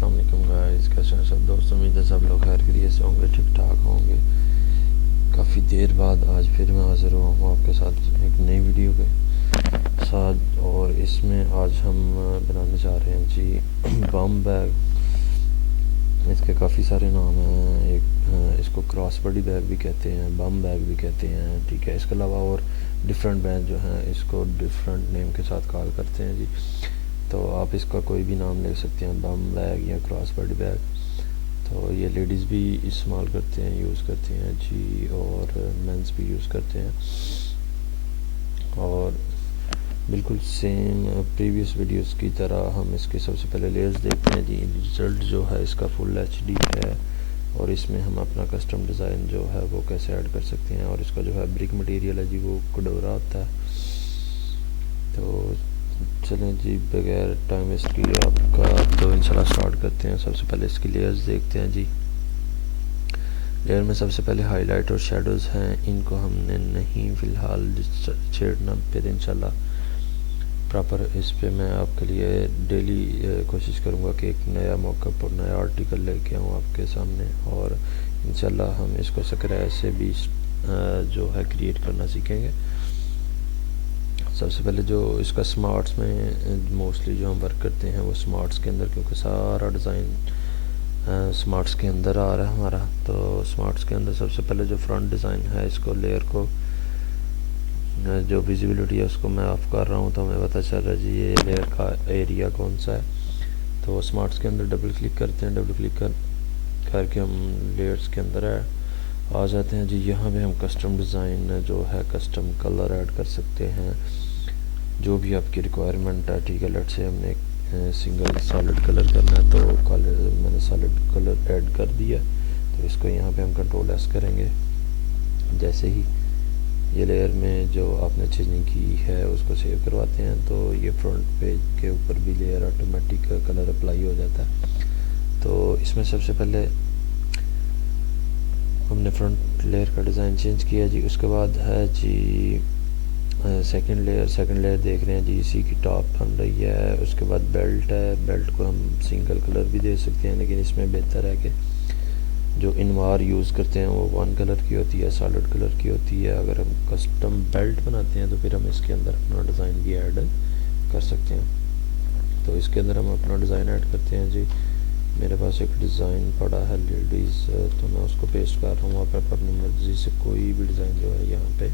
अस्सलाम वालेकुम गाइस, कैसे हैं सब दोस्त। उम्मीद है सब लोग खैर खैरियत से होंगे, ठीक ठाक होंगे। काफ़ी देर बाद आज फिर मैं हाज़िर हुआ हूँ आपके साथ एक नई वीडियो के साथ, और इसमें आज हम बनाने जा रहे हैं जी बम बैग। इसके काफ़ी सारे नाम हैं। एक इसको क्रॉस बॉडी बैग भी कहते हैं, बम बैग भी कहते हैं, ठीक है। इसके अलावा और डिफरेंट बैग जो हैं इसको डिफरेंट नेम के साथ कॉल करते हैं जी। तो आप इसका कोई भी नाम ले सकते हैं, बम बैग या क्रॉस बॉडी बैग। तो ये लेडीज़ भी इस्तेमाल करते हैं, यूज़ करते हैं जी, और मेंस भी यूज़ करते हैं। और बिल्कुल सेम प्रीवियस वीडियोस की तरह हम इसके सबसे पहले लेयर्स देखते हैं जी। रिज़ल्ट जो है इसका फुल HD है, और इसमें हम अपना कस्टम डिज़ाइन जो है वो कैसे ऐड कर सकते हैं। और इसका जो है ब्रिक मटेरियल है जी वो कड़ोरा होता है। तो चलें जी, बगैर टाइम वेस्ट किए आपका तो इंशाल्लाह स्टार्ट करते हैं। सबसे पहले इसकी लेयर्स देखते हैं जी। लेयर में सबसे पहले हाईलाइट और शेडोज़ हैं, इनको हमने नहीं फ़िलहाल छेड़ना। फिर इंशाल्लाह प्रॉपर इस पे मैं आपके लिए डेली कोशिश करूँगा कि एक नया मॉकअप और नया आर्टिकल लेके आऊँ आपके सामने, और इंशाल्लाह हम इसको स्क्रैच से भी जो है क्रिएट करना सीखेंगे। सबसे पहले जो इसका स्मार्ट्स में मोस्टली जो हम वर्क करते हैं वो स्मार्ट्स के अंदर, क्योंकि सारा डिज़ाइन स्मार्ट्स के अंदर आ रहा है हमारा। तो स्मार्ट्स के अंदर सबसे पहले जो फ्रंट डिज़ाइन है, इसको लेयर को जो विजिबिलिटी है उसको मैं ऑफ़ कर रहा हूँ, तो हमें पता चल रहा है जी ये लेयर का एरिया कौन सा है। तो स्मार्ट्स के अंदर डबल क्लिक करते हैं, डबल क्लिक करके हम लेयर्स के अंदर आ जाते हैं जी। यहाँ पे हम कस्टम डिज़ाइन जो है कस्टम कलर ऐड कर सकते हैं, जो भी आपकी रिक्वायरमेंट है, ठीक है। लेट्स से हमने सिंगल सॉलिड कलर करना है, तो कलर मैंने सॉलिड कलर ऐड कर दिया। तो इसको यहाँ पे हम कंट्रोल S करेंगे। जैसे ही ये लेयर में जो आपने चेंजिंग की है उसको सेव करवाते हैं, तो ये फ्रंट पेज के ऊपर भी लेयर ऑटोमेटिक कलर अप्लाई हो जाता है। तो इसमें सबसे पहले हमने फ्रंट लेयर का डिज़ाइन चेंज किया जी। उसके बाद है जी सेकंड लेयर देख रहे हैं जी, इसी की टॉप बन रही है। उसके बाद बेल्ट है, बेल्ट को हम सिंगल कलर भी दे सकते हैं, लेकिन इसमें बेहतर है कि जो इनवार यूज़ करते हैं वो वन कलर की होती है, सॉलिड कलर की होती है। अगर हम कस्टम बेल्ट बनाते हैं तो फिर हम इसके अंदर अपना डिज़ाइन भी ऐड कर सकते हैं। तो इसके अंदर हम अपना डिज़ाइन ऐड करते हैं जी। मेरे पास एक डिज़ाइन पड़ा है लेडीज़, तो मैं उसको पेस्ट कर रहा हूँ। आप अपनी मर्ज़ी से कोई भी डिज़ाइन जो है यहाँ पे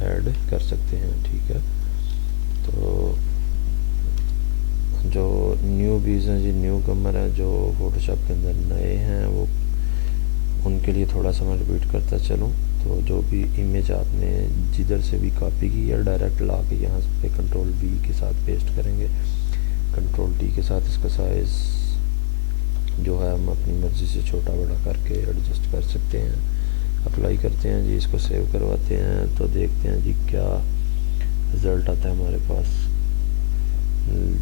ऐड कर सकते हैं, ठीक है। तो जो न्यू बीज हैं जी, न्यू कमर हैं, जो फोटोशॉप के अंदर नए हैं, वो उनके लिए थोड़ा सा मैं रिपीट करता चलूँ। तो जो भी इमेज आपने जिधर से भी कॉपी की है, डायरेक्ट ला के यहाँ पे कंट्रोल V के साथ पेस्ट करेंगे। कंट्रोल T के साथ इसका साइज़ जो है हम अपनी मर्ज़ी से छोटा बड़ा करके एडजस्ट कर सकते हैं। अप्लाई करते हैं जी, इसको सेव करवाते हैं, तो देखते हैं जी क्या रिज़ल्ट आता है हमारे पास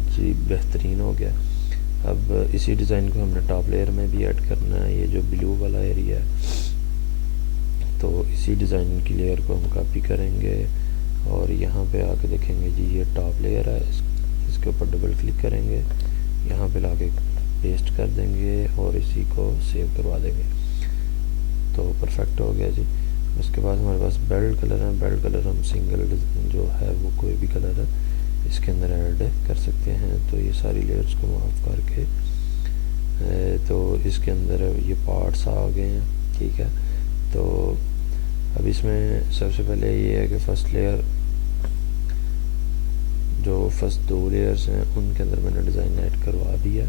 जी। बेहतरीन हो गया। अब इसी डिज़ाइन को हमने टॉप लेयर में भी ऐड करना है, ये जो ब्लू वाला एरिया है। तो इसी डिज़ाइन की लेयर को हम कॉपी करेंगे और यहाँ पे आके देखेंगे जी ये टॉप लेयर है, इसके ऊपर डबल क्लिक करेंगे, यहाँ पे लाके पेस्ट कर देंगे और इसी को सेव करवा देंगे। तो परफेक्ट हो गया जी। उसके बाद हमारे पास बेल्ट कलर है, बेल्ट कलर हम सिंगल जो है वो कोई भी कलर है इसके अंदर ऐड कर सकते हैं। तो ये सारी लेयर्स को माफ करके तो इसके अंदर ये पार्ट्स आ गए हैं, ठीक है। तो अब इसमें सबसे पहले ये है कि फर्स्ट लेयर, जो फर्स्ट दो लेयर्स हैं उनके अंदर मैंने डिज़ाइन ऐड करवा दिया।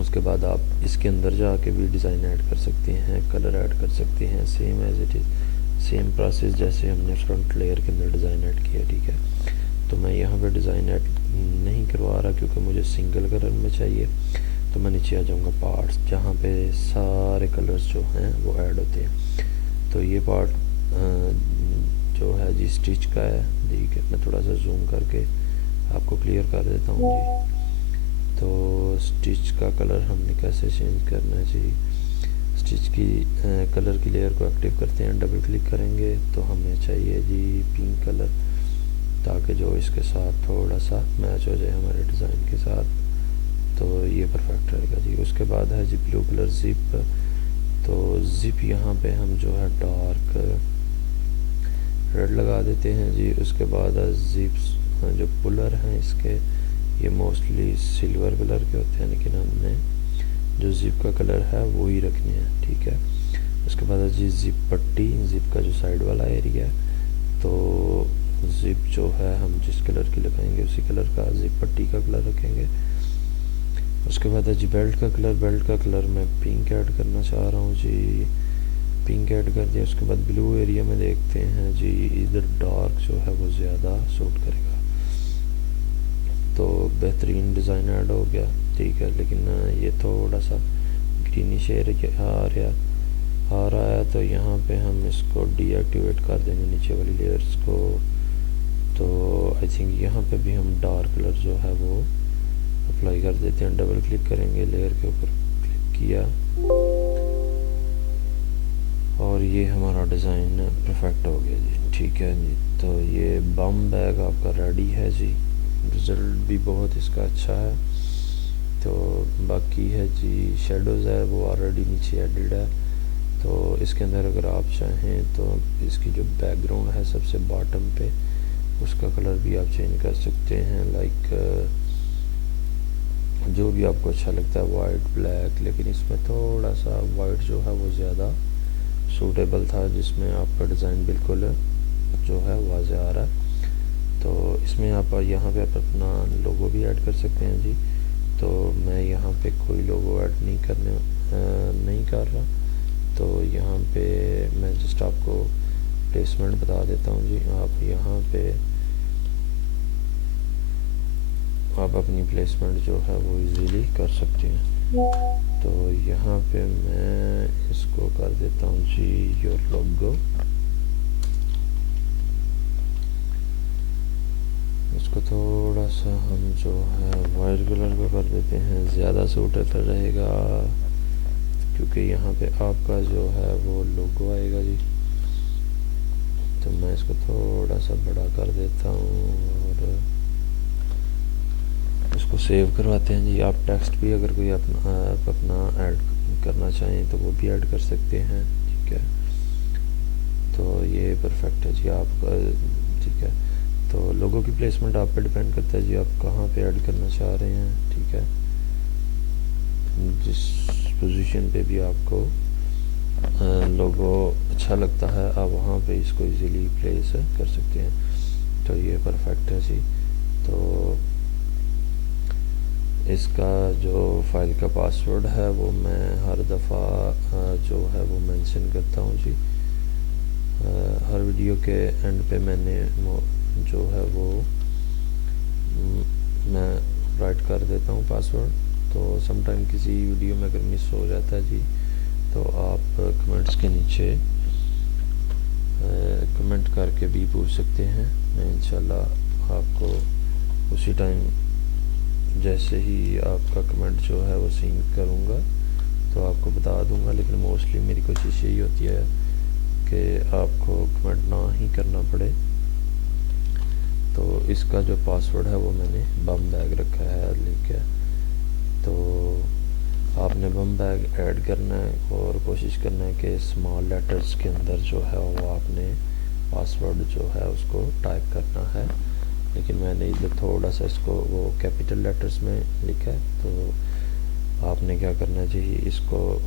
उसके बाद आप इसके अंदर जाके भी डिज़ाइन ऐड कर सकते हैं, कलर ऐड कर सकते हैं, same as it is, same process जैसे हमने फ्रंट लेयर के अंदर डिज़ाइन ऐड किया, ठीक है। तो मैं यहाँ पे डिज़ाइन ऐड नहीं करवा रहा क्योंकि मुझे सिंगल कलर में चाहिए। तो मैं नीचे आ जाऊँगा पार्ट्स, जहाँ पे सारे कलर्स जो हैं वो ऐड होते हैं। तो ये पार्ट जो है जी स्टिच का है, ठीक है। मैं थोड़ा सा जूम करके आपको क्लियर कर देता हूँ जी। तो स्टिच का कलर हमने कैसे चेंज करना है जी। स्टिच की कलर की लेयर को एक्टिव करते हैं, डबल क्लिक करेंगे तो हमें चाहिए जी पिंक कलर, ताकि जो इसके साथ थोड़ा सा मैच हो जाए हमारे डिज़ाइन के साथ। तो ये پرفیکٹ رہے گا جی. اس کے بعد ہے جی بلو کلر زپ. تو زپ یہاں پہ ہم جو ہے ڈارک ریڈ لگا دیتے ہیں جی. اس کے بعد زپس جو پولر ہیں اس کے یہ موسٹلی سلور کلر کے ہوتے ہیں, لیکن ہم نے جو زپ کا کلر ہے وہی رکھنے ہیں, ٹھیک ہے. اس کے بعد جی زپ پٹی, زپ کا جو سائڈ والا ایریا ہے, تو زپ جو ہے ہم جس کلر کی لگائیں گے اسی کلر کا زپ پٹی کا کلر رکھیں گے. اس کے بعد ہے جی بیلٹ کا کلر. بیلٹ کا کلر میں پنک ایڈ کرنا چاہ رہا ہوں جی, پنک ایڈ کر دیا. اس کے بعد بلو ایریا میں دیکھتے ہیں جی ادھر ڈارک جو ہے وہ زیادہ سوٹ کرے گا, تو بہترین ڈیزائن ایڈ ہو گیا, ٹھیک ہے. لیکن یہ تھوڑا سا گرینش آ رہا ہے, تو یہاں پہ ہم اس کو ڈی ایکٹیویٹ کر دیں گے نیچے والی لیئرس کو. تو آئی تھنک یہاں پہ بھی ہم ڈارک کلر جو ہے وہ اپلائی کر دیتے ہیں. ڈبل کلک کریں گے, لیئر کے اوپر کلک کیا, اور یہ ہمارا ڈیزائن پرفیکٹ ہو گیا جی, ٹھیک ہے جی. تو یہ بم بیگ آپ کا ریڈی ہے جی. رزلٹ بھی بہت اس کا اچھا ہے. تو باقی ہے جی شیڈوز ہے وہ آلریڈی نیچے ایڈڈ ہے. تو اس کے اندر اگر آپ چاہیں تو اس کی جو بیک گراؤنڈ ہے سب سے باٹم پہ اس کا کلر بھی آپ چینج کر سکتے ہیں, لائک جو بھی آپ کو اچھا لگتا ہے, وائٹ, بلیک. لیکن اس میں تھوڑا سا وائٹ جو ہے وہ زیادہ سوٹیبل تھا, جس میں آپ کا ڈیزائن بالکل جو ہے واضح آ رہا ہے. تو اس میں آپ یہاں پہ اپنا لوگو بھی ایڈ کر سکتے ہیں جی. تو میں یہاں پہ کوئی لوگو ایڈ نہیں کر رہا, تو یہاں پہ میں جسٹ آپ کو پلیسمنٹ بتا دیتا ہوں جی. آپ یہاں پہ آپ اپنی پلیسمنٹ جو ہے وہ ایزیلی کر سکتے ہیں. تو یہاں پہ میں اس کو کر دیتا ہوں جی یور لوگو. اس کو تھوڑا سا ہم جو ہے وائٹ کلر کا کر دیتے ہیں, زیادہ سوٹیبل رہے گا کیونکہ یہاں پہ آپ کا جو ہے وہ لوگو آئے گا جی. تو میں اس کو تھوڑا سا بڑا کر دیتا ہوں اور اس کو سیو کرواتے ہیں جی. آپ ٹیکسٹ بھی اگر کوئی اپنا ایڈ کرنا چاہیں تو وہ بھی ایڈ کر سکتے ہیں, ٹھیک ہے. تو یہ پرفیکٹ ہے جی آپ کا, ٹھیک ہے. تو لوگوں کی پلیسمنٹ آپ پہ ڈیپینڈ کرتا ہے جی, آپ کہاں پہ ایڈ کرنا چاہ رہے ہیں, ٹھیک ہے. جس پوزیشن پہ بھی آپ کو لوگو اچھا لگتا ہے آپ وہاں پہ اس کو ایزیلی پلیس کر سکتے ہیں. تو یہ پرفیکٹ ہے جی. تو اس کا جو فائل کا پاسورڈ ہے وہ میں ہر دفعہ جو ہے وہ مینشن کرتا ہوں جی. ہر ویڈیو کے اینڈ پہ میں نے جو ہے وہ میں رائٹ کر دیتا ہوں پاسورڈ. تو سم ٹائم کسی ویڈیو میں اگر مس ہو جاتا ہے جی تو آپ کمنٹس کے نیچے کمنٹ کر کے بھی پوچھ سکتے ہیں. میں انشاءاللہ آپ کو اسی ٹائم جیسے ہی آپ کا کمنٹ جو ہے وہ سین کروں گا تو آپ کو بتا دوں گا. لیکن موسٹلی میری کوشش یہی ہوتی ہے کہ آپ کو کمنٹ نہ ہی کرنا پڑے. تو اس کا جو پاسورڈ ہے وہ میں نے بم بیگ رکھا ہے, لکھ ہے. تو آپ نے بم بیگ ایڈ کرنا ہے اور کوشش کرنا ہے کہ اسمال لیٹرز کے اندر جو ہے وہ آپ نے پاسورڈ جو ہے اس کو ٹائپ کرنا ہے. لیکن میں نے ادھر تھوڑا سا اس کو وہ کیپیٹل لیٹرز میں لکھا ہے, تو آپ نے کیا کرنا ہے جی اس کو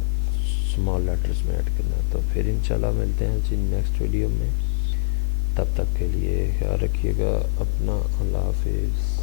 اسمال لیٹرز میں ایڈ کرنا ہے. تو پھر انشاءاللہ ملتے ہیں جی نیکسٹ ویڈیو میں. تب تک کے لیے خیال رکھیے گا اپنا. اللہ حافظ.